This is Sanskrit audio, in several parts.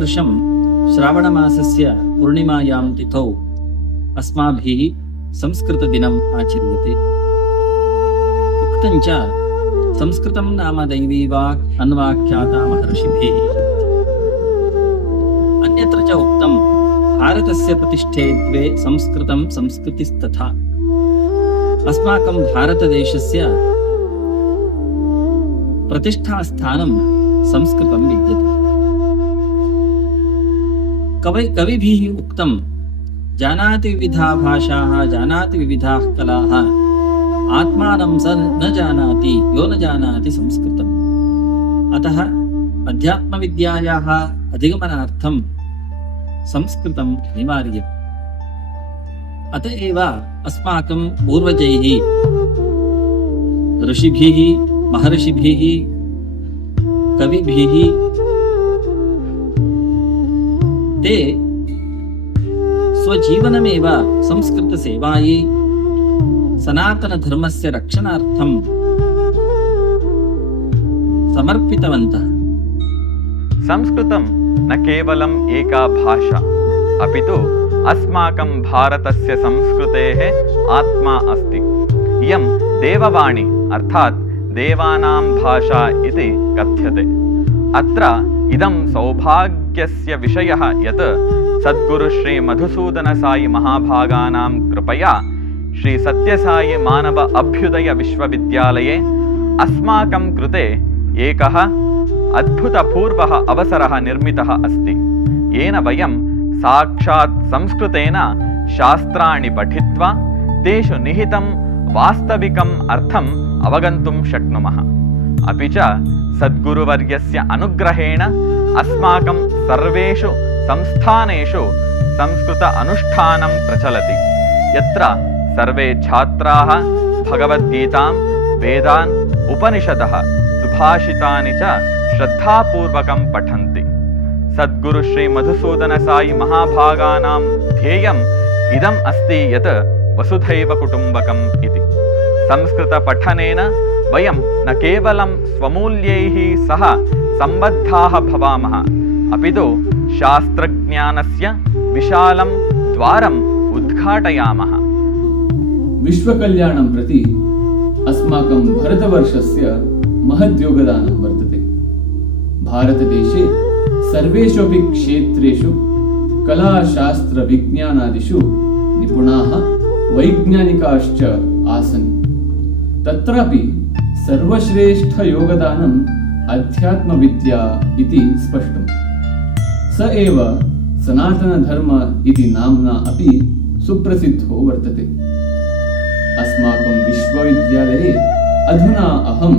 प्रतिवर्षं श्रावणमासस्य पूर्णिमायां तिथौ अस्माभिः संस्कृतदिनम् आचर्यते। उक्तञ्च संस्कृतं नाम दैवी वाक् अन्वाख्याता महर्षिभिः। अन्यत्र च उक्तं भारतस्य प्रतिष्ठे द्वे संस्कृतं संस्कृतिस्तथा। अस्माकं भारतदेशस्य प्रतिष्ठास्थानं संस्कृतं विद्यते। कविभिः उक्तं जानाति विविधा भाषाः जानाति विविधाः कलाः आत्मानं स न जानाति यो न जानाति संस्कृतम्। अतः अध्यात्मविद्यायाः अधिगमनार्थं संस्कृतम् अनिवार्यम्। अत एव अस्माकं पूर्वजैः ऋषिभिः महर्षिभिः कविभिः ते स्वजीवनमेव संस्कृतसेवायै सनातनधर्मस्य रक्षणार्थं समर्पितवन्तः। संस्कृतं न केवलम् एका भाषा, अपि तु अस्माकं भारतस्य संस्कृतेः आत्मा अस्ति। इयं देववाणी अर्थात् देवानां भाषा इति कथ्यते। अत्र इदं सौभाग्यस्य विषयः यत् सद्गुरु श्री मधुसूदनसाई महाभागानां कृपया श्री सत्यसाई मानव अभ्युदय विश्वविद्यालये अस्माकं कृते एकः अद्भुतपूर्वः अवसरः निर्मितः अस्ति, येन वयं साक्षात् संस्कृतेन शास्त्राणि पठित्वा तेषु निहितं वास्तविकम् अर्थम् अवगन्तुं शक्नुमः। अपि च सद्गुरुवर्यस्य अनुग्रहेण अस्माकं सर्वेषु संस्थानेषु संस्कृत अनुष्ठानं प्रचलति, यत्र सर्वे छात्राः भगवद्गीतां, वेदान्, उपनिषदः, सुभाषितानि च श्रद्धापूर्वकं पठन्ति। सद्गुरु श्री मधुसूदनसाई महाभागानां ध्येयम् इदम् अस्ति यत् वसुधैव कुटुम्बकम् इति। संस्कृतपठनेन वयं न केवलं स्वमूल्यैः सह सम्बद्धाः भवामः, अपि तु शास्त्रज्ञानस्य विशालं द्वारम् उद्घाटयामः। विश्वकल्याणं प्रति अस्माकं भारतवर्षस्य महद्योगदानं वर्तते। भारतदेशे सर्वेषु अपि क्षेत्रेषु कलाशास्त्रविज्ञानादिषु निपुणाः वैज्ञानिकाश्च आसन्। तत्रापि सर्वश्रेष्ठयोगदानम् अध्यात्मविद्या इति स्पष्टम्। स एव सनातनधर्म इति नाम्ना अपि सुप्रसिद्धो वर्तते। अस्माकं विश्वविद्यालये अधुना अहं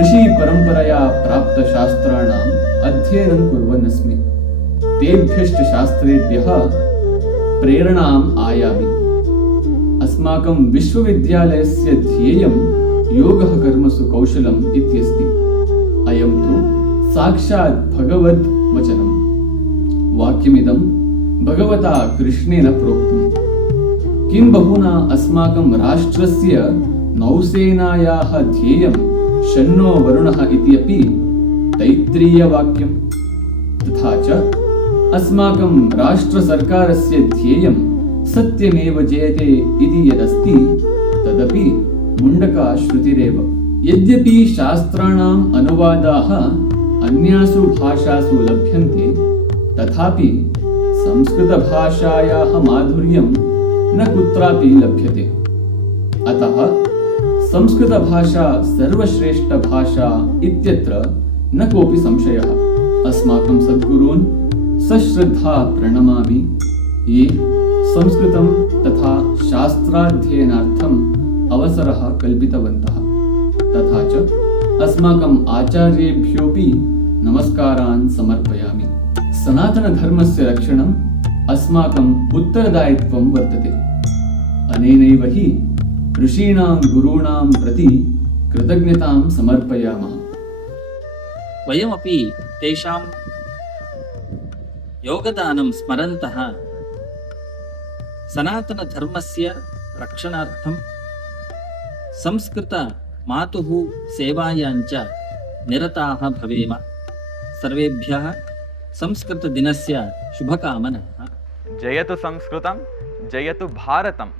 ऋषिपरम्परया प्राप्तशास्त्राणाम् अध्ययनं कुर्वन् अस्मि। तेभ्यश्च शास्त्रेभ्यः प्रेरणाम् आयामि। अस्माकं विश्वविद्यालयस्य ध्येयं योगः कर्मसु कौशलम् इत्यस्ति। अयं तु साक्षात् भगवद्वचनम्। वाक्यमिदं भगवता कृष्णेन प्रोक्तम्। किं बहुना अस्माकं राष्ट्रस्य नौसेनायाः ध्येयं शन्नो वरुणः इति अपि तैत्तिरीयवाक्यम्। तथा च अस्माकं राष्ट्रसर्कारस्य ध्येयं सत्यमेव जयते इति यदस्ति तदपि मुण्डकाश्रुतिरेव। यद्यपि शास्त्राणाम् अनुवादाः अन्यासु भाषासु लभ्यन्ते, तथापि संस्कृतभाषायाः माधुर्यं न कुत्रापि लभ्यते। अतः संस्कृतभाषा सर्वश्रेष्ठभाषा इत्यत्र न कोऽपि संशयः। अस्माकं सद्गुरून् सश्रद्धा प्रणमामि, ये संस्कृतं तथा शास्त्राध्ययनार्थम् अवसरः कल्पितवन्तः। तथा च अस्माकम् आचार्येभ्योऽपि नमस्कारान् समर्पयामि। सनातनधर्मस्य रक्षणम् अस्माकम् उत्तरदायित्वं वर्तते। अनेनैव हि ऋषीणां गुरूणां प्रति कृतज्ञतां समर्पयामः। वयमपि तेषां योगदानं स्मरन्तः सनातनधर्मस्य रक्षणार्थं संस्कृतमातुः सेवायाञ्च निरताः भवेम। सर्वेभ्यः संस्कृतदिनस्य शुभकामनाः। जयतु संस्कृतं, जयतु भारतम्।